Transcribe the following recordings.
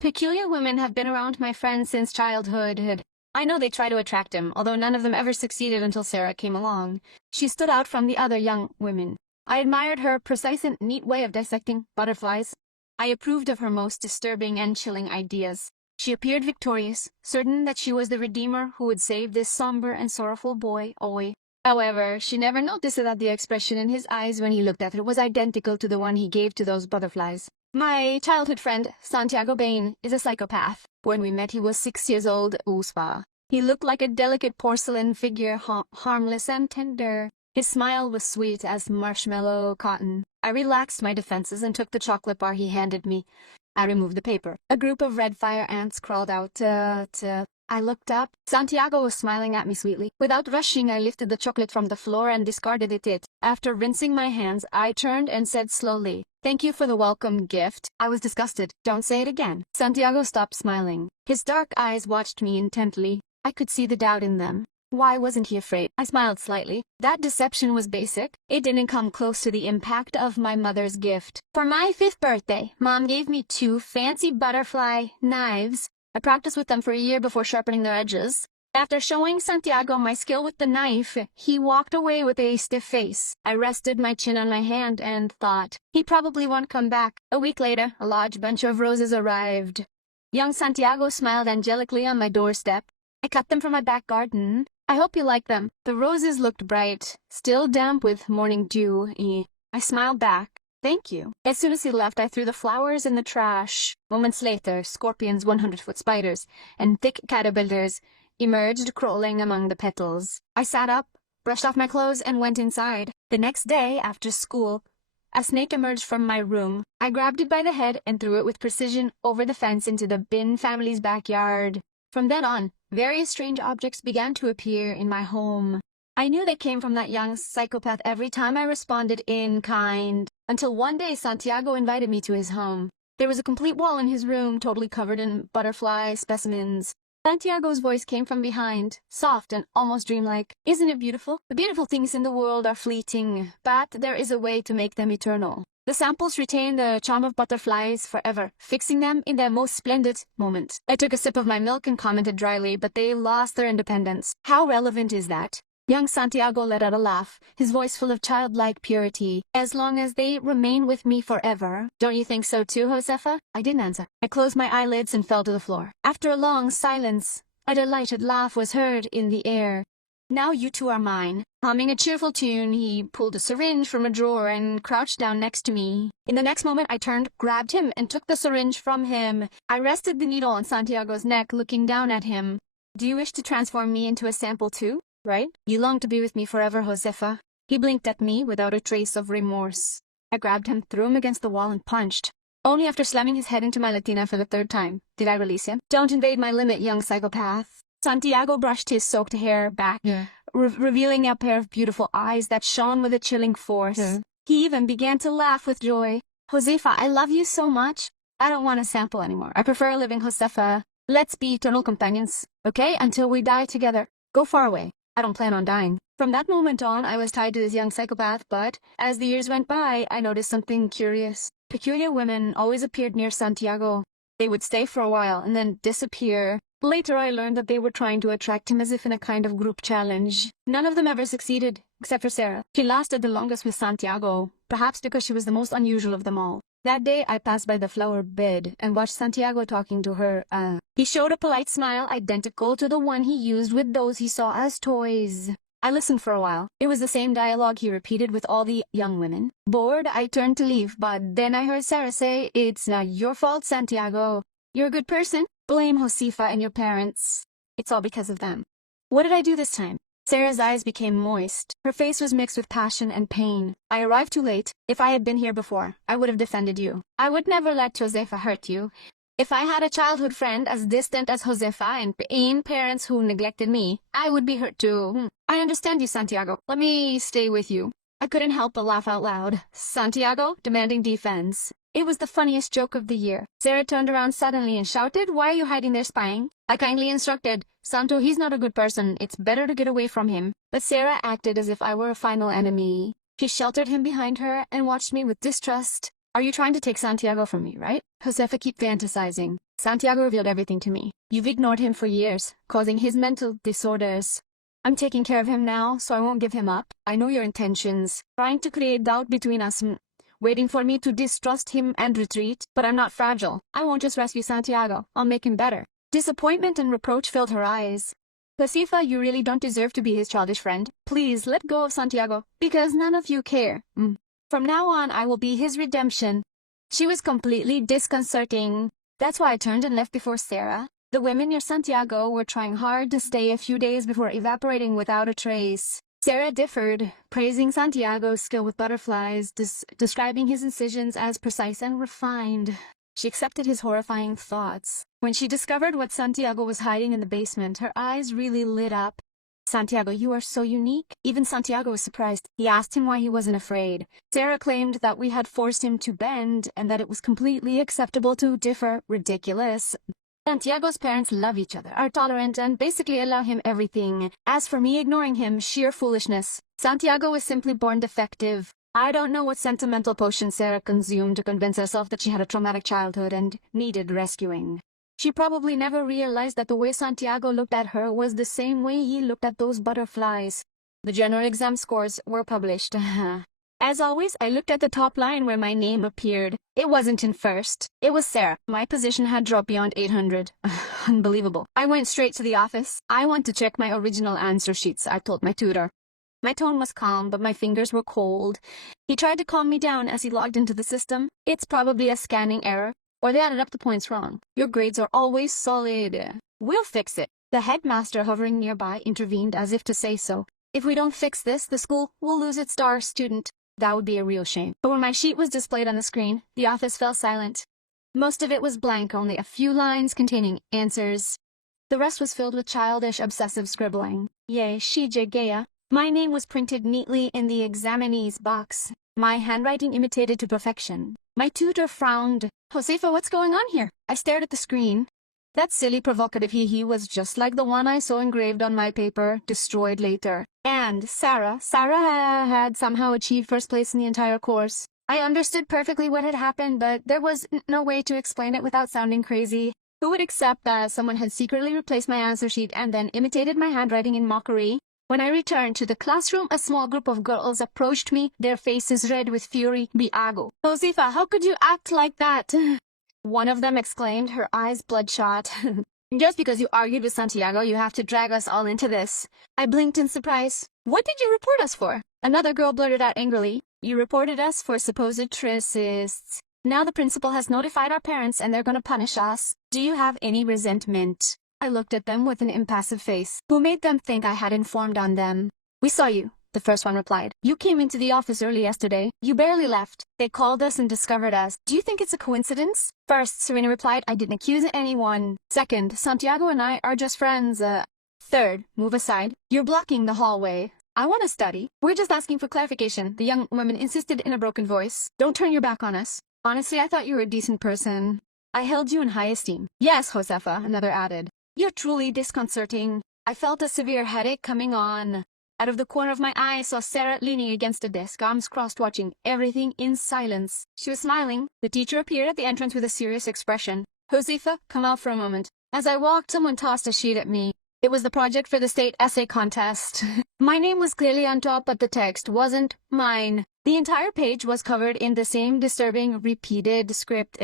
Peculiar women have been around my friend since childhood. I know they try to attract him, although none of them ever succeeded until Sarah came along. She stood out from the other young women. I admired her precise and neat way of dissecting butterflies. I approved of her most disturbing and chilling ideas. She appeared victorious, certain that she was the redeemer who would save this somber and sorrowful boy. However, she never noticed that the expression in his eyes when he looked at her was identical to the one he gave to those butterflies. My childhood friend, Santiago Bain, is a psychopath. When we met, he was 6 years old, Uspa. He looked like a delicate porcelain figure, harmless and tender. His smile was sweet as marshmallow cotton. I relaxed my defenses and took the chocolate bar he handed me. I removed the paper. A group of red fire ants crawled out. I looked up. Santiago was smiling at me sweetly. Without rushing, I lifted the chocolate from the floor and discarded it. After rinsing my hands, I turned and said slowly, "Thank you for the welcome gift." I was disgusted. "Don't say it again." Santiago stopped smiling. His dark eyes watched me intently. I could see the doubt in them. Why wasn't he afraid? I smiled slightly. That deception was basic. It didn't come close to the impact of my mother's gift. For my 5th birthday, Mom gave me 2 fancy butterfly knives. I practiced with them for a year before sharpening their edges. After showing Santiago my skill with the knife, he walked away with a stiff face. I rested my chin on my hand and thought, he probably won't come back. A week later, a large bunch of roses arrived. Young Santiago smiled angelically on my doorstep. I cut them from my back garden. "I hope you like them." The roses looked bright, still damp with morning dew. I smiled back. "Thank you." As soon as he left, I threw the flowers in the trash. Moments later, scorpions, 100-foot spiders, and thick caterpillars emerged crawling among the petals. I sat up, brushed off my clothes, and went inside. The next day, after school, a snake emerged from my room. I grabbed it by the head and threw it with precision over the fence into the Bin family's backyard. From then on, various strange objects began to appear in my home. I knew they came from that young psychopath every time I responded in kind. Until one day Santiago invited me to his home. There was a complete wall in his room, totally covered in butterfly specimens. Santiago's voice came from behind, soft and almost dreamlike. "Isn't it beautiful? The beautiful things in the world are fleeting, but there is a way to make them eternal. The samples retain the charm of butterflies forever, fixing them in their most splendid moment." I took a sip of my milk and commented dryly, "But they lost their independence." "How relevant is that?" Young Santiago let out a laugh, his voice full of childlike purity. "As long as they remain with me forever." "Don't you think so too, Josefa?" I didn't answer. I closed my eyelids and fell to the floor. After a long silence, a delighted laugh was heard in the air. "Now you two are mine." Humming a cheerful tune, he pulled a syringe from a drawer and crouched down next to me. In the next moment, I turned, grabbed him, and took the syringe from him. I rested the needle on Santiago's neck, looking down at him. "Do you wish to transform me into a sample too? Right? You long to be with me forever, Josefa." He blinked at me without a trace of remorse. I grabbed him, threw him against the wall, and punched. Only after slamming his head into my Latina for the 3rd time did I release him. "Don't invade my limit, young psychopath." Santiago brushed his soaked hair back, revealing a pair of beautiful eyes that shone with a chilling force. He even began to laugh with joy. "Josefa, I love you so much. I don't want a sample anymore. I prefer a living Josefa. Let's be eternal companions, okay? Until we die together. Go far away. I don't plan on dying." From that moment on, I was tied to this young psychopath, but as the years went by, I noticed something curious. Peculiar women always appeared near Santiago. They would stay for a while and then disappear. Later, I learned that they were trying to attract him as if in a kind of group challenge. None of them ever succeeded, except for Sarah. She lasted the longest with Santiago, perhaps because she was the most unusual of them all. That day, I passed by the flower bed and watched Santiago talking to her. He showed a polite smile identical to the one he used with those he saw as toys. I listened for a while. It was the same dialogue he repeated with all the young women. Bored, I turned to leave, but then I heard Sarah say, "It's not your fault, Santiago. You're a good person. Blame Josefa and your parents. It's all because of them." What did I do this time? Sarah's eyes became moist. Her face was mixed with passion and pain. "I arrived too late. If I had been here before, I would have defended you. I would never let Josefa hurt you. If I had a childhood friend as distant as Josefa and parents who neglected me, I would be hurt too. I understand you, Santiago. Let me stay with you." I couldn't help but laugh out loud. Santiago demanding defense. It was the funniest joke of the year. Sarah turned around suddenly and shouted, "Why are you hiding there spying?" I kindly instructed, "Santo, he's not a good person. It's better to get away from him." But Sarah acted as if I were a final enemy. She sheltered him behind her and watched me with distrust. Are you trying to take Santiago from me, right? Josefa keep fantasizing. Santiago revealed everything to me. You've ignored him for years, causing his mental disorders. I'm taking care of him now, so I won't give him up. I know your intentions. Trying to create doubt between us. Waiting for me to distrust him and retreat. But I'm not fragile. I won't just rescue Santiago. I'll make him better. Disappointment and reproach filled her eyes. Josefa, you really don't deserve to be his childish friend. Please let go of Santiago, because none of you care. From now on, I will be his redemption. She was completely disconcerting. That's why I turned and left before Sarah. The women near Santiago were trying hard to stay a few days before evaporating without a trace. Sarah differed, praising Santiago's skill with butterflies, describing his incisions as precise and refined. She accepted his horrifying thoughts. When she discovered what Santiago was hiding in the basement, her eyes really lit up. Santiago, you are so unique. Even Santiago was surprised. He asked him why he wasn't afraid. Sarah claimed that we had forced him to bend and that it was completely acceptable to differ. Ridiculous. Santiago's parents love each other, are tolerant, and basically allow him everything. As for me ignoring him, sheer foolishness. Santiago was simply born defective. I don't know what sentimental potion Sarah consumed to convince herself that she had a traumatic childhood and needed rescuing. She probably never realized that the way Santiago looked at her was the same way he looked at those butterflies. The general exam scores were published. As always, I looked at the top line where my name appeared. It wasn't in first. It was Sarah. My position had dropped beyond 800. Unbelievable. I went straight to the office. I want to check my original answer sheets, I told my tutor. My tone was calm, but my fingers were cold. He tried to calm me down as he logged into the system. It's probably a scanning error. Or they added up the points wrong. Your grades are always solid. We'll fix it. The headmaster hovering nearby intervened as if to say so. If we don't fix this, the school will lose its star student. That would be a real shame. But when my sheet was displayed on the screen, the office fell silent. Most of it was blank, only a few lines containing answers. The rest was filled with childish, obsessive scribbling. Yay, Shijigaya. My name was printed neatly in the examinee's box. My handwriting imitated to perfection. My tutor frowned. Josefa, what's going on here? I stared at the screen. That silly provocative he was just like the one I saw engraved on my paper, destroyed later. And Sarah had somehow achieved first place in the entire course. I understood perfectly what had happened, but there was no way to explain it without sounding crazy. Who would accept that someone had secretly replaced my answer sheet and then imitated my handwriting in mockery? When I returned to the classroom, a small group of girls approached me, their faces red with fury. Biago. Josefa, how could you act like that? One of them exclaimed, her eyes bloodshot. Just because you argued with Santiago, you have to drag us all into this. I blinked in surprise. What did you report us for? Another girl blurted out angrily. You reported us for supposed racists. Now the principal has notified our parents and they're gonna punish us. Do you have any resentment? I looked at them with an impassive face. Who made them think I had informed on them? We saw you, the first one replied. You came into the office early yesterday. You barely left. They called us and discovered us. Do you think it's a coincidence? First, Serena replied, I didn't accuse anyone. Second, Santiago and I are just friends. Third, move aside. You're blocking the hallway. I want to study. We're just asking for clarification, the young woman insisted in a broken voice. Don't turn your back on us. Honestly, I thought you were a decent person. I held you in high esteem. Yes, Josefa, another added. You're truly disconcerting. I felt a severe headache coming on. Out of the corner of my eye, I saw Sarah leaning against a desk, arms crossed, watching everything in silence. She was smiling. The teacher appeared at the entrance with a serious expression. Josefa, come out for a moment. As I walked, someone tossed a sheet at me. It was the project for the state essay contest. My name was clearly on top, but the text wasn't mine. The entire page was covered in the same disturbing, repeated script.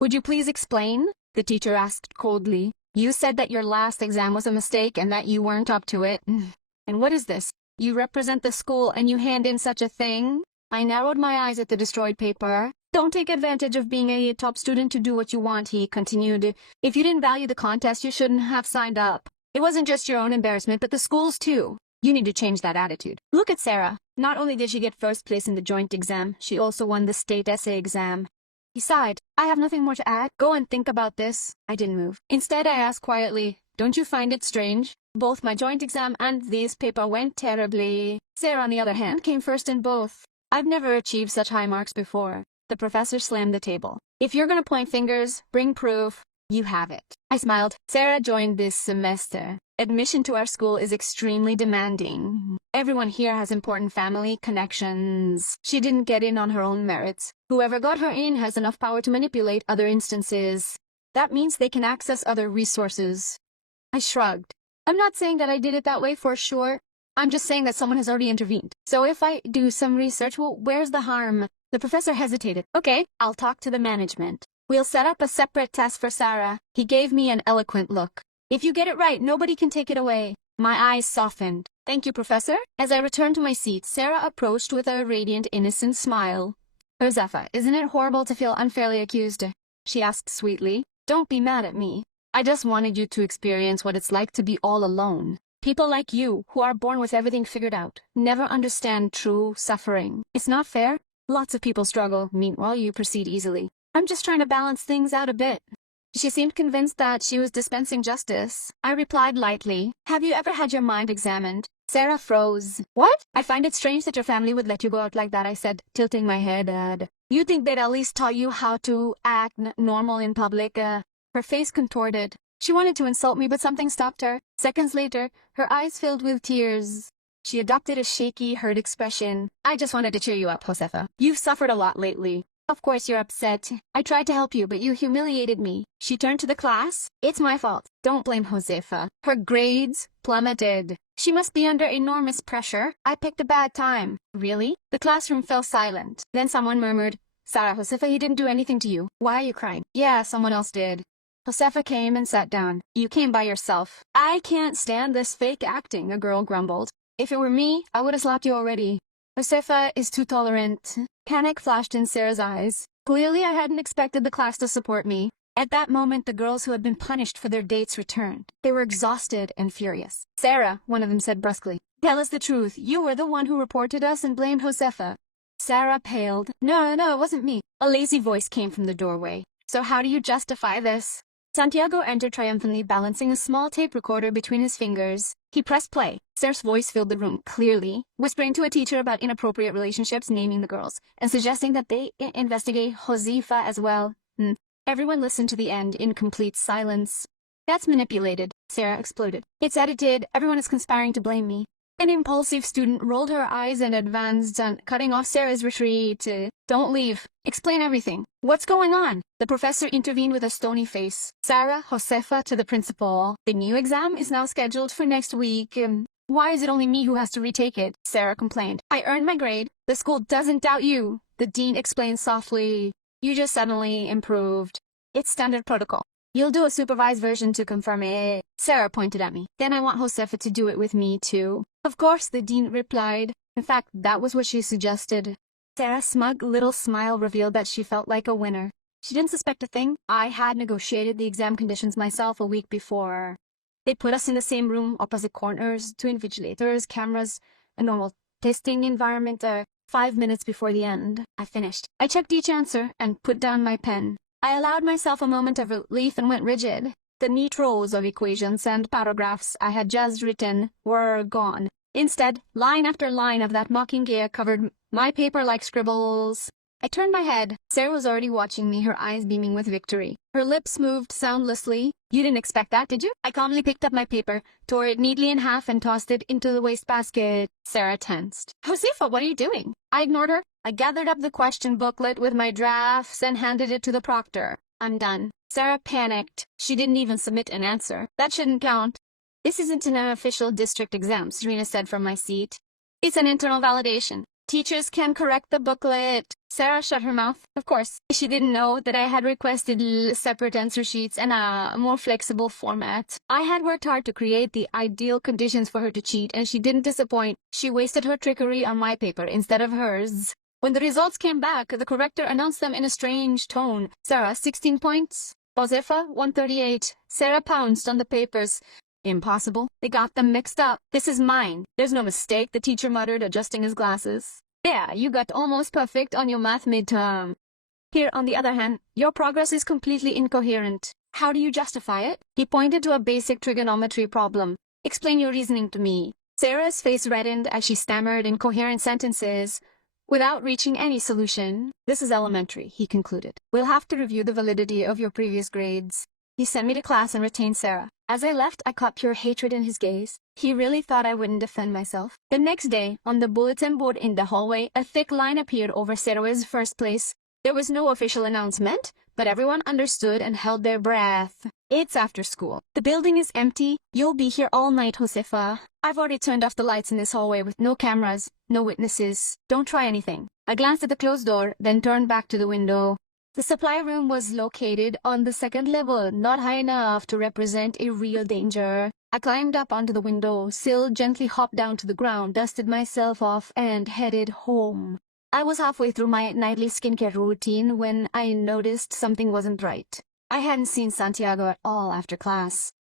Would you please explain? The teacher asked coldly. You said that your last exam was a mistake and that you weren't up to it. And what is this? You represent the school and you hand in such a thing? I narrowed my eyes at the destroyed paper. Don't take advantage of being a top student to do what you want, he continued. If you didn't value the contest, you shouldn't have signed up. It wasn't just your own embarrassment, but the school's too. You need to change that attitude. Look at Sarah. Not only did she get first place in the joint exam, she also won the state essay exam. He sighed. I have nothing more to add. Go and think about this. I didn't move. Instead, I asked quietly, don't you find it strange? Both my joint exam and this paper went terribly. Sarah, on the other hand, came first in both. I've never achieved such high marks before. The professor slammed the table. If you're gonna point fingers, bring proof. You have it. I smiled. Sarah joined this semester. Admission to our school is extremely demanding. Everyone here has important family connections. She didn't get in on her own merits. Whoever got her in has enough power to manipulate other instances. That means they can access other resources. I shrugged. I'm not saying that I did it that way for sure. I'm just saying that someone has already intervened. So if I do some research, well, where's the harm? The professor hesitated. Okay, I'll talk to the management. We'll set up a separate test for Sarah. He gave me an eloquent look. If you get it right, nobody can take it away. My eyes softened. Thank you, Professor. As I returned to my seat, Sarah approached with a radiant, innocent smile. Josefa, isn't it horrible to feel unfairly accused? She asked sweetly. Don't be mad at me. I just wanted you to experience what it's like to be all alone. People like you, who are born with everything figured out, never understand true suffering. It's not fair. Lots of people struggle, meanwhile you proceed easily. I'm just trying to balance things out a bit. She seemed convinced that she was dispensing justice. I replied lightly, have you ever had your mind examined? Sarah froze. What? I find it strange that your family would let you go out like that, I said, tilting my head. You think they'd at least taught you how to act normal in public? Her face contorted. She wanted to insult me, but something stopped her. Seconds later, her eyes filled with tears. She adopted a shaky, hurt expression. I just wanted to cheer you up, Josefa. You've suffered a lot lately. Of course you're upset. I tried to help you, but you humiliated me. She turned to the class. It's my fault. Don't blame Josefa. Her grades plummeted. She must be under enormous pressure. I picked a bad time. Really? The classroom fell silent. Then someone murmured, Sarah, Josefa, he didn't do anything to you. Why are you crying? Yeah, someone else did. Josefa came and sat down. You came by yourself. I can't stand this fake acting, a girl grumbled. If it were me, I would have slapped you already. Josefa is too tolerant. Panic flashed in Sarah's eyes. Clearly I hadn't expected the class to support me. At that moment, the girls who had been punished for their dates returned. They were exhausted and furious. Sarah, one of them said brusquely, tell us the truth. You were the one who reported us and blamed Josefa. Sarah paled. No, it wasn't me. A lazy voice came from the doorway. So how do you justify this? Santiago entered triumphantly, balancing a small tape recorder between his fingers. He pressed play. Sarah's voice filled the room clearly, whispering to a teacher about inappropriate relationships, naming the girls, and suggesting that they investigate Josefa as well. Everyone listened to the end in complete silence. That's manipulated, Sarah exploded. It's edited. Everyone is conspiring to blame me. An impulsive student rolled her eyes and advanced, cutting off Sarah's retreat. Don't leave. Explain everything. What's going on? The professor intervened with a stony face. Sarah, Josefa to the principal. The new exam is now scheduled for next week. Why is it only me who has to retake it? Sarah complained. I earned my grade. The school doesn't doubt you. The dean explained softly. You just suddenly improved. It's standard protocol. You'll do a supervised version to confirm it. Sarah pointed at me. Then I want Josefa to do it with me too. Of course, the dean replied. In fact, that was what she suggested. Sarah's smug little smile revealed that she felt like a winner. She didn't suspect a thing. I had negotiated the exam conditions myself a week before. They put us in the same room, opposite corners, 2 invigilators, cameras, a normal testing environment. 5 minutes before the end, I finished. I checked each answer and put down my pen. I allowed myself a moment of relief and went rigid. The neat rows of equations and paragraphs I had just written were gone. Instead, line after line of that mocking gaya covered my paper like scribbles. I turned my head. Sarah was already watching me, her eyes beaming with victory. Her lips moved soundlessly. You didn't expect that, did you? I calmly picked up my paper, tore it neatly in half, and tossed it into the wastebasket. Sarah tensed. Josefa, what are you doing? I ignored her. I gathered up the question booklet with my drafts and handed it to the proctor. I'm done. Sarah panicked. She didn't even submit an answer. That shouldn't count. This isn't an official district exam, Serena said from my seat. It's an internal validation. Teachers can correct the booklet. Sarah shut her mouth. Of course, she didn't know that I had requested separate answer sheets and a more flexible format. I had worked hard to create the ideal conditions for her to cheat, and she didn't disappoint. She wasted her trickery on my paper instead of hers. When the results came back, the corrector announced them in a strange tone. Sarah, 16 points. Josefa, 138. Sarah pounced on the papers. Impossible. They got them mixed up. This is mine. There's no mistake, the teacher muttered, adjusting his glasses. Yeah, you got almost perfect on your math midterm. Here, on the other hand, your progress is completely incoherent. How do you justify it? He pointed to a basic trigonometry problem. Explain your reasoning to me. Sarah's face reddened as she stammered incoherent sentences, without reaching any solution. This is elementary, he concluded. We'll have to review the validity of your previous grades. He sent me to class and retained Sarah. As I left, I caught pure hatred in his gaze. He really thought I wouldn't defend myself. The next day, on the bulletin board in the hallway, a thick line appeared over Sarah's first place. There was no official announcement, but everyone understood and held their breath. It's after school. The building is empty. You'll be here all night, Josefa. I've already turned off the lights in this hallway with no cameras, no witnesses. Don't try anything. I glanced at the closed door, then turned back to the window. The supply room was located on the second level, not high enough to represent a real danger. I climbed up onto the window sill, gently hopped down to the ground, dusted myself off, and headed home. I was halfway through my nightly skincare routine when I noticed something wasn't right. I hadn't seen Santiago at all after class.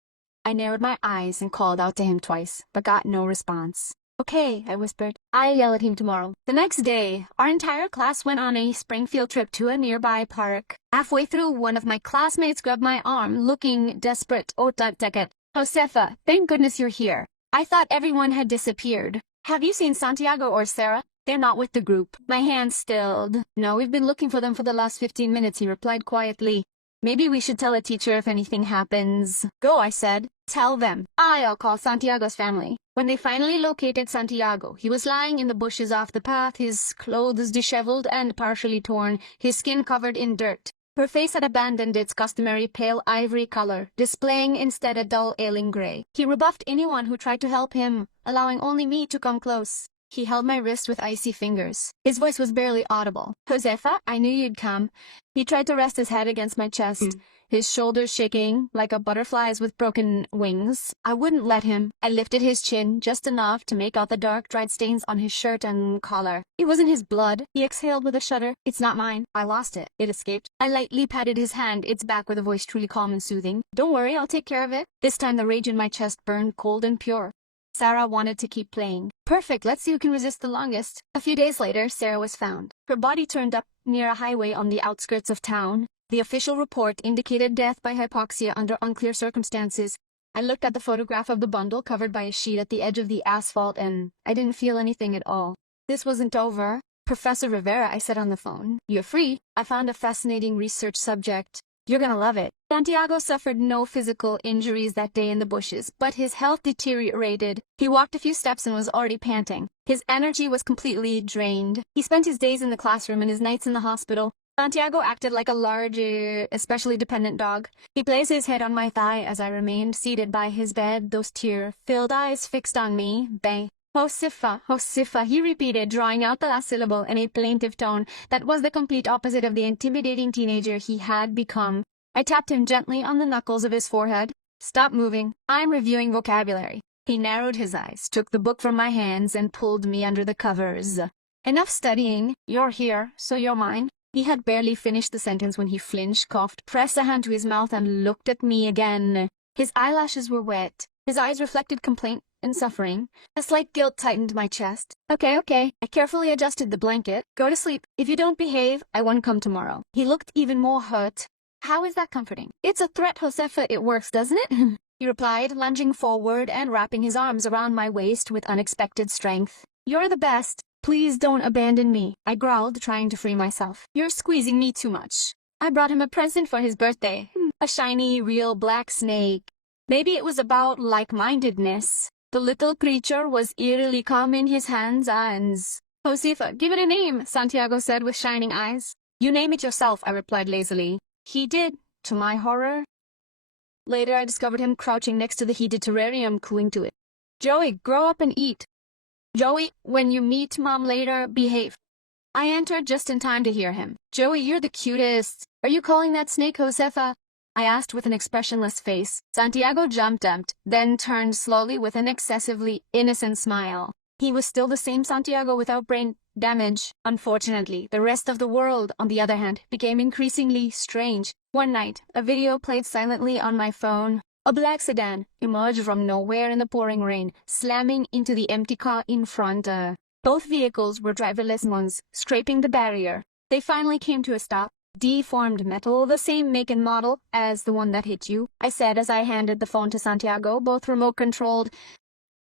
I narrowed my eyes and called out to him twice, but got no response. "Okay," I whispered. "I'll yell at him tomorrow." The next day, our entire class went on a spring field trip to a nearby park. Halfway through, one of my classmates grabbed my arm, looking desperate. "Oh, ticket. Josefa, thank goodness you're here. I thought everyone had disappeared. Have you seen Santiago or Sarah? They're not with the group." My hand stilled. "No, we've been looking for them for the last 15 minutes, he replied quietly. "Maybe we should tell a teacher if anything happens." "Go," I said. "Tell them. I'll call Santiago's family." When they finally located Santiago, he was lying in the bushes off the path, his clothes disheveled and partially torn, his skin covered in dirt. Her face had abandoned its customary pale ivory color, displaying instead a dull ailing gray. He rebuffed anyone who tried to help him, allowing only me to come close. He held my wrist with icy fingers. His voice was barely audible. "Josefa, I knew you'd come." He tried to rest his head against my chest, his shoulders shaking like a butterfly's with broken wings. I wouldn't let him. I lifted his chin just enough to make out the dark, dried stains on his shirt and collar. "It wasn't his blood," he exhaled with a shudder. "It's not mine. I lost it. It escaped." I lightly patted his hand, its back, with a voice truly calm and soothing. "Don't worry, I'll take care of it." This time the rage in my chest burned cold and pure. Sarah wanted to keep playing. "Perfect, let's see who can resist the longest." A few days later, Sarah was found. Her body turned up near a highway on the outskirts of town. The official report indicated death by hypoxia under unclear circumstances. I looked at the photograph of the bundle covered by a sheet at the edge of the asphalt, and I didn't feel anything at all. This wasn't over. "Professor Rivera," I said on the phone, "you're free. I found a fascinating research subject. You're gonna love it." Santiago suffered no physical injuries that day in the bushes, but his health deteriorated. He walked a few steps and was already panting. His energy was completely drained. He spent his days in the classroom and his nights in the hospital. Santiago acted like a large, especially dependent dog. He placed his head on my thigh as I remained seated by his bed, those tear-filled eyes fixed on me. "Bang. Josefa, Josefa," he repeated, drawing out the last syllable in a plaintive tone that was the complete opposite of the intimidating teenager he had become. I tapped him gently on the knuckles of his forehead. "Stop moving. I'm reviewing vocabulary." He narrowed his eyes, took the book from my hands, and pulled me under the covers. "Enough studying. You're here, so you're mine." He had barely finished the sentence when he flinched, coughed, pressed a hand to his mouth, and looked at me again. His eyelashes were wet. His eyes reflected complaint and suffering. A slight guilt tightened my chest. Okay. I carefully adjusted the blanket. "Go to sleep. If you don't behave, I won't come tomorrow." He looked even more hurt. "How is that comforting?" "It's a threat, Josefa. It works, doesn't it?" he replied, lunging forward and wrapping his arms around my waist with unexpected strength. "You're the best. Please don't abandon me," I growled, trying to free myself. "You're squeezing me too much." I brought him a present for his birthday. A shiny, real black snake. Maybe it was about like-mindedness. The little creature was eerily calm in his hands. "Josefa, give it a name," Santiago said with shining eyes. "You name it yourself," I replied lazily. He did, to my horror. Later I discovered him crouching next to the heated terrarium, cooing to it. "Joey, grow up and eat. Joey, when you meet Mom later, behave." I entered just in time to hear him. "Joey, you're the cutest. Are you calling that snake Josefa?" I asked with an expressionless face. Santiago jumped up, then turned slowly with an excessively innocent smile. He was still the same Santiago without brain damage. Unfortunately, the rest of the world, on the other hand, became increasingly strange. One night, a video played silently on my phone. A black sedan emerged from nowhere in the pouring rain, slamming into the empty car in front. Both vehicles were driverless ones, scraping the barrier. They finally came to a stop. "Deformed metal, the same make and model as the one that hit you," I said as I handed the phone to Santiago, both remote-controlled.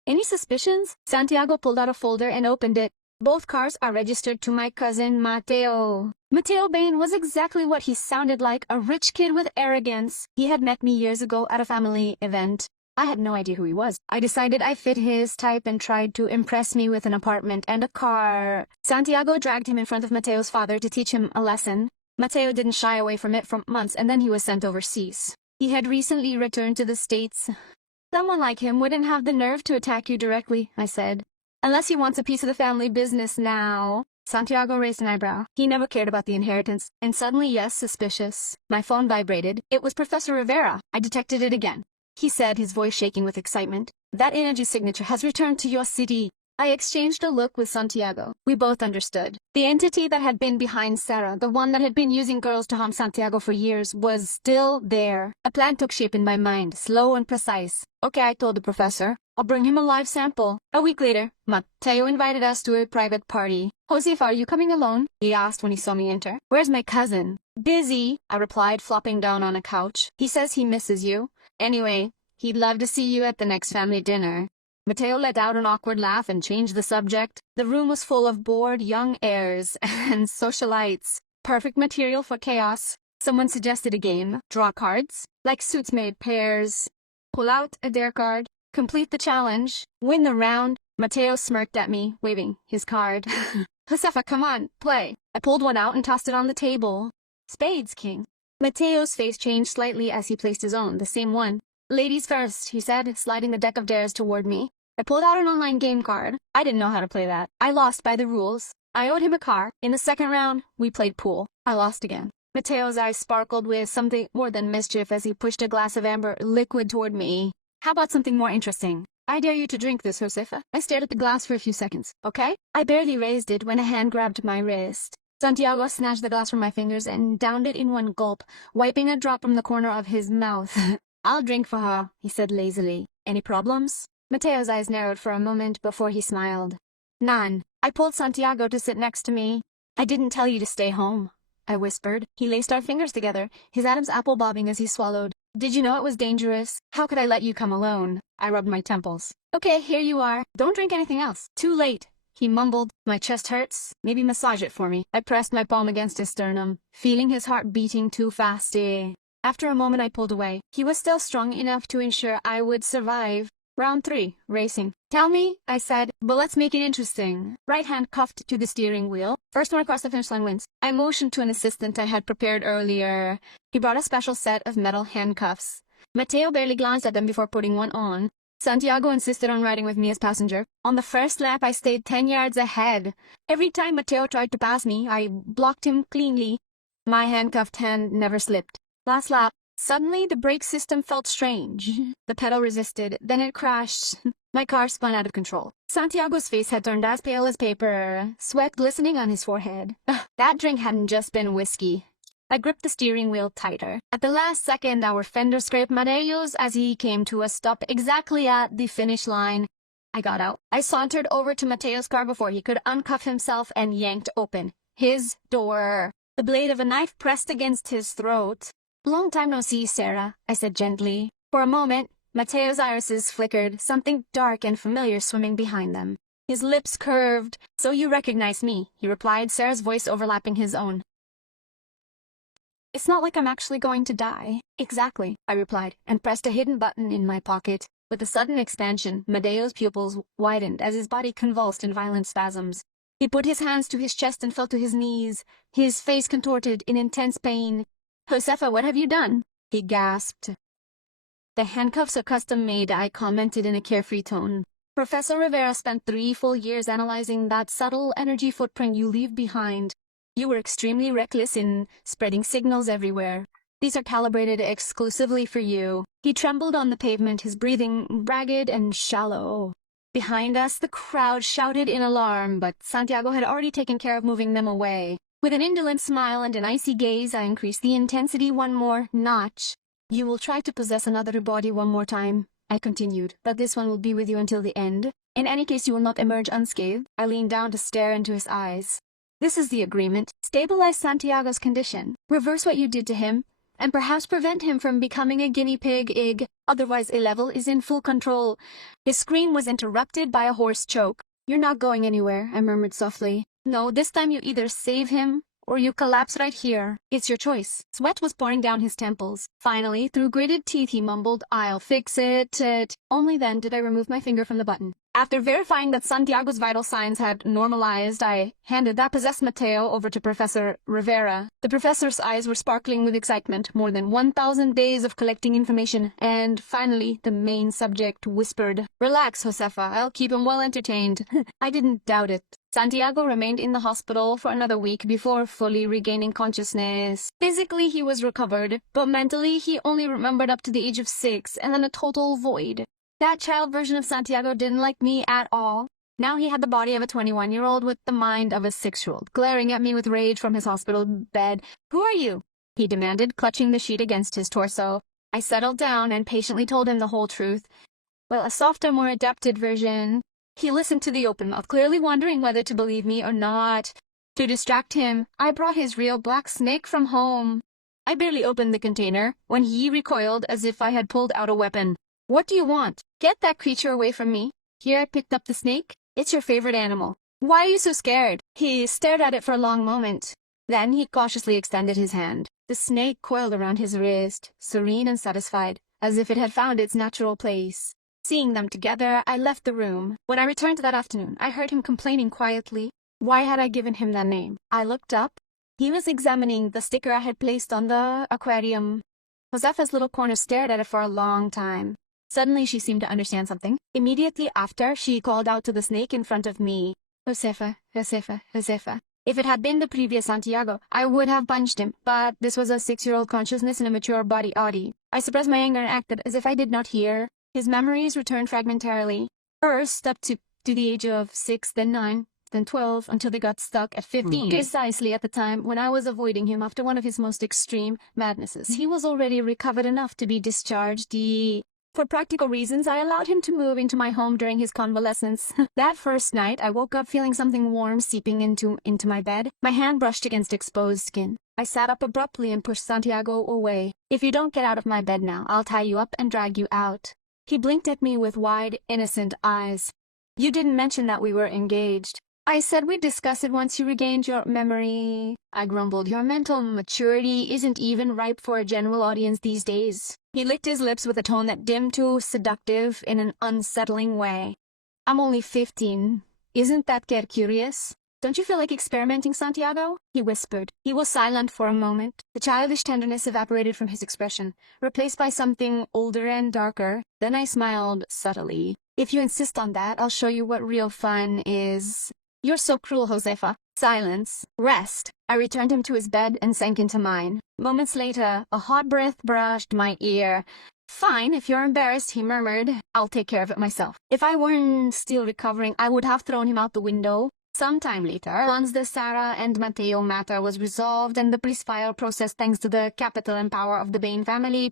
"Any suspicions?" Santiago pulled out a folder and opened it. "Both cars are registered to my cousin Mateo." Mateo Bain was exactly what he sounded like, a rich kid with arrogance. He had met me years ago at a family event. I had no idea who he was. I decided I fit his type and tried to impress me with an apartment and a car. Santiago dragged him in front of Mateo's father to teach him a lesson. Mateo didn't shy away from it for months, and then he was sent overseas. He had recently returned to the States. Someone like him wouldn't have the nerve to attack you directly, I said. Unless he wants a piece of the family business now. Santiago raised an eyebrow. He never cared about the inheritance. And suddenly, yes, suspicious. My phone vibrated. It was Professor Rivera. I detected it again. He said, his voice shaking with excitement. That energy signature has returned to your city. I exchanged a look with Santiago. We both understood. The entity that had been behind Sarah, the one that had been using girls to harm Santiago for years, was still there. A plan took shape in my mind, slow and precise. Okay, I told the professor. I'll bring him a live sample. A week later, Mateo invited us to a private party. Josefa, are you coming alone? He asked when he saw me enter. Where's my cousin? Busy, I replied, flopping down on a couch. He says he misses you. Anyway, he'd love to see you at the next family dinner. Mateo let out an awkward laugh and changed the subject. The room was full of bored young heirs and socialites. Perfect material for chaos. Someone suggested a game. Draw cards. Like suits made pairs. Pull out a dare card. Complete the challenge. Win the round. Mateo smirked at me, waving his card. Josefa, come on, play. I pulled one out and tossed it on the table. Spades, king. Mateo's face changed slightly as he placed his own, the same one. Ladies first, he said, sliding the deck of dares toward me. I pulled out an online game card. I didn't know how to play that. I lost by the rules. I owed him a car. In the second round, we played pool. I lost again. Mateo's eyes sparkled with something more than mischief as he pushed a glass of amber liquid toward me. How about something more interesting? I dare you to drink this, Josefa. I stared at the glass for a few seconds. Okay? I barely raised it when a hand grabbed my wrist. Santiago snatched the glass from my fingers and downed it in one gulp, wiping a drop from the corner of his mouth. I'll drink for her, he said lazily. Any problems? Mateo's eyes narrowed for a moment before he smiled. None. I pulled Santiago to sit next to me. I didn't tell you to stay home, I whispered. He laced our fingers together, his Adam's apple bobbing as he swallowed. Did you know it was dangerous? How could I let you come alone? I rubbed my temples. Okay, here you are. Don't drink anything else. Too late, he mumbled. My chest hurts. Maybe massage it for me. I pressed my palm against his sternum, feeling his heart beating too fast. After a moment I pulled away. He was still strong enough to ensure I would survive. Round 3, racing. Tell me, I said, but let's make it interesting. Right hand cuffed to the steering wheel. First one across the finish line wins. I motioned to an assistant I had prepared earlier. He brought a special set of metal handcuffs. Mateo barely glanced at them before putting one on. Santiago insisted on riding with me as passenger. On the first lap, I stayed 10 yards ahead. Every time Mateo tried to pass me, I blocked him cleanly. My handcuffed hand never slipped. Last lap. Suddenly, the brake system felt strange. The pedal resisted, then it crashed. My car spun out of control. Santiago's face had turned as pale as paper, sweat glistening on his forehead. That drink hadn't just been whiskey. I gripped the steering wheel tighter. At the last second, our fender scraped Mateo's as he came to a stop exactly at the finish line. I got out. I sauntered over to Mateo's car before he could uncuff himself and yanked open his door. The blade of a knife pressed against his throat. Long time no see, Sarah, I said gently. For a moment, Mateo's irises flickered, something dark and familiar swimming behind them. His lips curved. So you recognize me, he replied, Sarah's voice overlapping his own. It's not like I'm actually going to die. Exactly, I replied, and pressed a hidden button in my pocket. With a sudden expansion, Mateo's pupils widened as his body convulsed in violent spasms. He put his hands to his chest and fell to his knees, his face contorted in intense pain. Josefa, what have you done? He gasped. The handcuffs are custom-made, I commented in a carefree tone. Professor Rivera spent 3 full years analyzing that subtle energy footprint you leave behind. You were extremely reckless in spreading signals everywhere. These are calibrated exclusively for you. He trembled on the pavement, his breathing ragged and shallow. Behind us, the crowd shouted in alarm, but Santiago had already taken care of moving them away. With an indolent smile and an icy gaze, I increased the intensity one more notch. You will try to possess another body one more time, I continued, but this one will be with you until the end. In any case, you will not emerge unscathed. I leaned down to stare into his eyes. This is the agreement. Stabilize Santiago's condition. Reverse what you did to him, and perhaps prevent him from becoming a guinea pig. Otherwise, A-level is in full control. His scream was interrupted by a hoarse choke. You're not going anywhere, I murmured softly. No, this time you either save him, or you collapse right here. It's your choice. Sweat was pouring down his temples. Finally, through gritted teeth he mumbled, I'll fix it. Only then did I remove my finger from the button. After verifying that Santiago's vital signs had normalized, I handed that possessed Mateo over to Professor Rivera. The professor's eyes were sparkling with excitement, more than 1,000 days of collecting information, and finally, the main subject whispered, "Relax, Josefa, I'll keep him well entertained." I didn't doubt it. Santiago remained in the hospital for another week before fully regaining consciousness. Physically, he was recovered, but mentally, he only remembered up to the age of 6, and then a total void. That child version of Santiago didn't like me at all. Now he had the body of a 21-year-old with the mind of a 6-year-old, glaring at me with rage from his hospital bed. "Who are you?" he demanded, clutching the sheet against his torso. I settled down and patiently told him the whole truth. Well, a softer, more adapted version. He listened to the open mouth, clearly wondering whether to believe me or not. To distract him, I brought his real black snake from home. I barely opened the container when he recoiled as if I had pulled out a weapon. "What do you want? Get that creature away from me." Here I picked up the snake. "It's your favorite animal. Why are you so scared?" He stared at it for a long moment. Then he cautiously extended his hand. The snake coiled around his wrist, serene and satisfied, as if it had found its natural place. Seeing them together, I left the room. When I returned that afternoon, I heard him complaining quietly. Why had I given him that name? I looked up. He was examining the sticker I had placed on the aquarium. Josefa's little corner stared at it for a long time. Suddenly, she seemed to understand something. Immediately after, she called out to the snake in front of me. "Josefa, Josefa, Josefa." If it had been the previous Santiago, I would have punched him, but this was a 6-year-old consciousness in a mature body. I suppressed my anger and acted as if I did not hear. His memories returned fragmentarily. First, up to the age of 6, then 9, then 12, until they got stuck at 15. Precisely at the time when I was avoiding him after one of his most extreme madnesses. He was already recovered enough to be discharged. For practical reasons, I allowed him to move into my home during his convalescence. That first night, I woke up feeling something warm seeping into my bed. My hand brushed against exposed skin. I sat up abruptly and pushed Santiago away. "If you don't get out of my bed now, I'll tie you up and drag you out." He blinked at me with wide, innocent eyes. "You didn't mention that we were engaged." "I said we'd discuss it once you regained your memory." I grumbled. "Your mental maturity isn't even ripe for a general audience these days." He licked his lips with a tone that dimmed to seductive in an unsettling way. "I'm only 15. Isn't that get curious? Don't you feel like experimenting, Santiago?" he whispered. He was silent for a moment. The childish tenderness evaporated from his expression, replaced by something older and darker. Then I smiled subtly. "If you insist on that, I'll show you what real fun is." "You're so cruel, Josefa." Silence. Rest. I returned him to his bed and sank into mine. Moments later, a hot breath brushed my ear. "Fine, if you're embarrassed," he murmured. "I'll take care of it myself." If I weren't still recovering, I would have thrown him out the window. Sometime later, once the Sarah and Mateo matter was resolved and the police file processed thanks to the capital and power of the Bain family,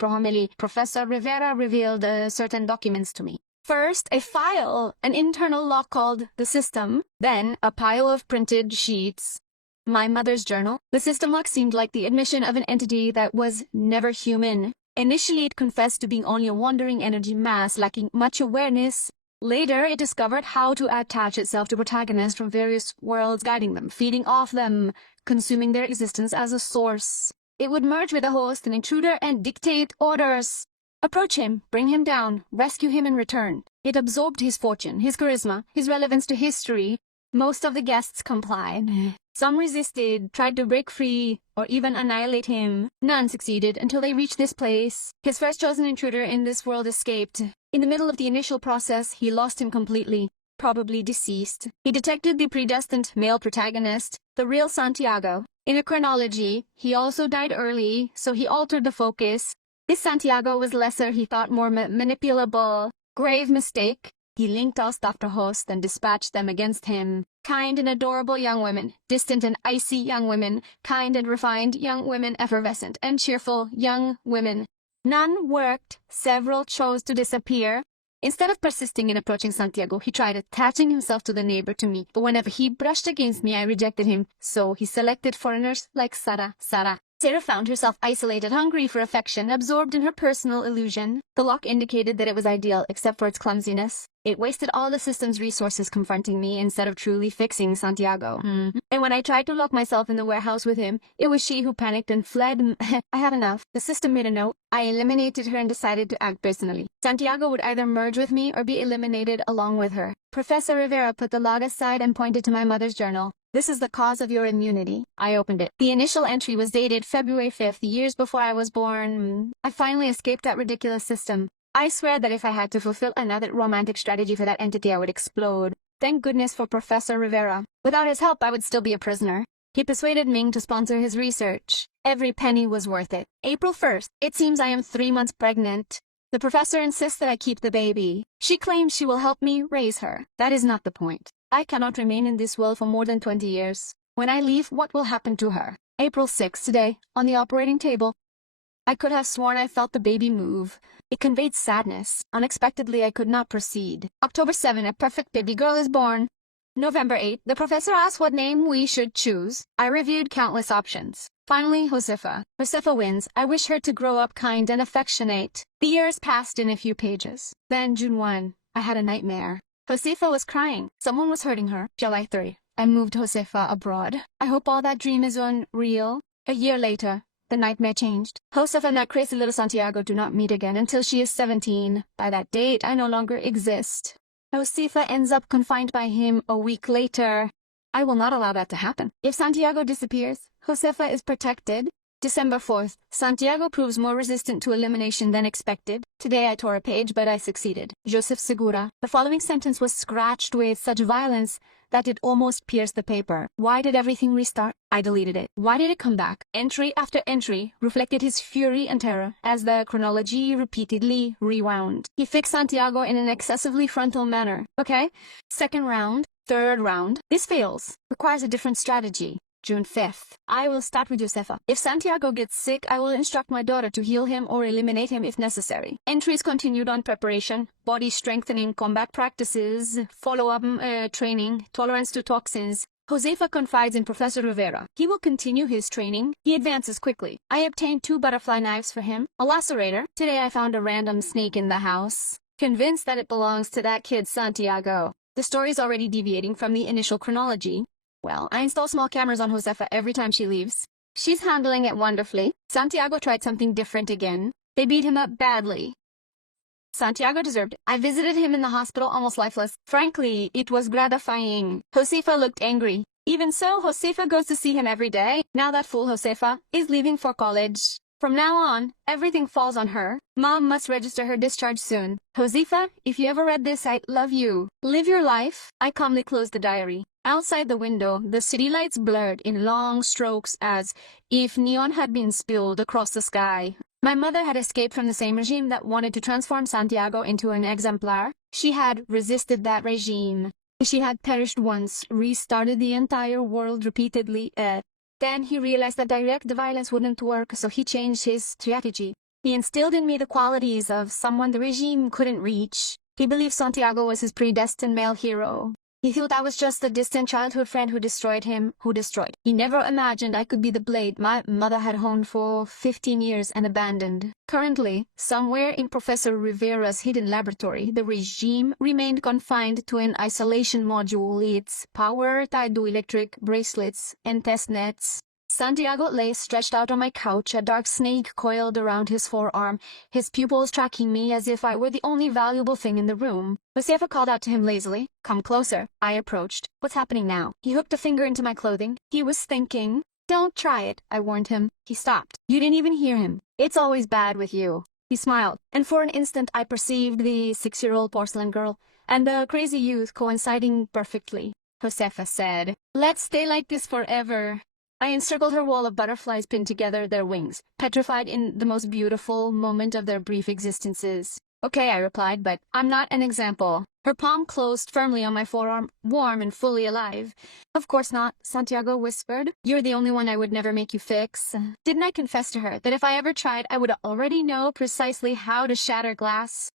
Professor Rivera revealed certain documents to me. First, a file, an internal lock called the system, then a pile of printed sheets. My mother's journal. The system lock seemed like the admission of an entity that was never human. Initially, it confessed to being only a wandering energy mass lacking much awareness. Later, it discovered how to attach itself to protagonists from various worlds, guiding them, feeding off them, consuming their existence as a source. It would merge with a host, an intruder, and dictate orders. Approach him, bring him down, rescue him in return. It absorbed his fortune, his charisma, his relevance to history. Most of the guests complied. Some resisted, tried to break free, or even annihilate him. None succeeded until they reached this place. His first chosen intruder in this world escaped. In the middle of the initial process, he lost him completely, probably deceased. He detected the predestined male protagonist, the real Santiago. In a chronology, he also died early, so he altered the focus. This Santiago was lesser, he thought, more manipulable. Grave mistake. He linked host after host and dispatched them against him. Kind and adorable young women, distant and icy young women, kind and refined young women, effervescent and cheerful young women. None worked, several chose to disappear. Instead of persisting in approaching Santiago, he tried attaching himself to the neighbor, to me. But whenever he brushed against me, I rejected him. So he selected foreigners like Sarah. Sarah found herself isolated, hungry for affection, absorbed in her personal illusion. The lock indicated that it was ideal, except for its clumsiness. It wasted all the system's resources confronting me instead of truly fixing Santiago. And when I tried to lock myself in the warehouse with him, it was she who panicked and fled. I had enough. The system made a note. I eliminated her and decided to act personally. Santiago would either merge with me or be eliminated along with her. Professor Rivera put the log aside and pointed to my mother's journal. This is the cause of your immunity. I opened it. The initial entry was dated February 5th, years before I was born. I finally escaped that ridiculous system. I swear that if I had to fulfill another romantic strategy for that entity, I would explode. Thank goodness for Professor Rivera. Without his help, I would still be a prisoner. He persuaded Ming to sponsor his research. Every penny was worth it. April 1st. It seems I am 3 months pregnant. The professor insists that I keep the baby. She claims she will help me raise her. That is not the point. I cannot remain in this world for more than 20 years. When I leave, what will happen to her? April 6th. Today, on the operating table, I could have sworn I felt the baby move. It conveyed sadness. Unexpectedly, I could not proceed. October 7th. A perfect baby girl is born. November 8th. The professor asked what name we should choose. I reviewed countless options. Finally, Josefa. Josefa wins. I wish her to grow up kind and affectionate. The years passed in a few pages. Then June 1. I had a nightmare. Josefa was crying. Someone was hurting her. July 3. I moved Josefa abroad. I hope all that dream is unreal. A year later, the nightmare changed. Josefa and that crazy little Santiago do not meet again until she is 17. By that date, I no longer exist. Josefa ends up confined by him a week later. I will not allow that to happen. If Santiago disappears, Josefa is protected. December 4th. Santiago proves more resistant to elimination than expected. Today I tore a page, but I succeeded. Joseph Segura. The following sentence was scratched with such violence that it almost pierced the paper. Why did everything restart? I deleted it. Why did it come back? Entry after entry reflected his fury and terror as the chronology repeatedly rewound. He fixed Santiago in an excessively frontal manner. Okay? Second round. Third round. This fails. Requires a different strategy. June 5th. I will start with Josefa. If Santiago gets sick, I will instruct my daughter to heal him or eliminate him if necessary. Entries continued on preparation, body strengthening combat practices, follow-up training, tolerance to toxins. Josefa confides in Professor Rivera. He will continue his training. He advances quickly. I obtained 2 butterfly knives for him, a lacerator. Today I found a random snake in the house. Convinced that it belongs to that kid Santiago. The story is already deviating from the initial chronology. Well, I install small cameras on Josefa every time she leaves. She's handling it wonderfully. Santiago tried something different again. They beat him up badly. Santiago deserved it. I visited him in the hospital almost lifeless. Frankly, it was gratifying. Josefa looked angry. Even so, Josefa goes to see him every day. Now that fool Josefa is leaving for college. From now on, everything falls on her. Mom must register her discharge soon. Josefa, if you ever read this, I love you. Live your life. I calmly closed the diary. Outside the window, the city lights blurred in long strokes as if neon had been spilled across the sky. My mother had escaped from the same regime that wanted to transform Santiago into an exemplar. She had resisted that regime. She had perished once, restarted the entire world repeatedly. Then he realized that direct violence wouldn't work, so he changed his strategy. He instilled in me the qualities of someone the regime couldn't reach. He believed Santiago was his predestined male hero. He thought I was just a distant childhood friend who destroyed him, He never imagined I could be the blade my mother had honed for 15 years and abandoned. Currently, somewhere in Professor Rivera's hidden laboratory, the regime remained confined to an isolation module, its power tied to electric bracelets and test nets. Santiago lay stretched out on my couch, a dark snake coiled around his forearm, his pupils tracking me as if I were the only valuable thing in the room. Josefa called out to him lazily. Come closer. I approached. What's happening now? He hooked a finger into my clothing. He was thinking. Don't try it, I warned him. He stopped. You didn't even hear him. It's always bad with you. He smiled, and for an instant I perceived the 6-year-old porcelain girl and the crazy youth coinciding perfectly. Josefa said, let's stay like this forever. I encircled her wall of butterflies, pinned together their wings, petrified in the most beautiful moment of their brief existences. Okay, I replied, but I'm not an example. Her palm closed firmly on my forearm, warm and fully alive. Of course not, Santiago whispered. You're the only one I would never make you fix. Didn't I confess to her that if I ever tried, I would already know precisely how to shatter glass?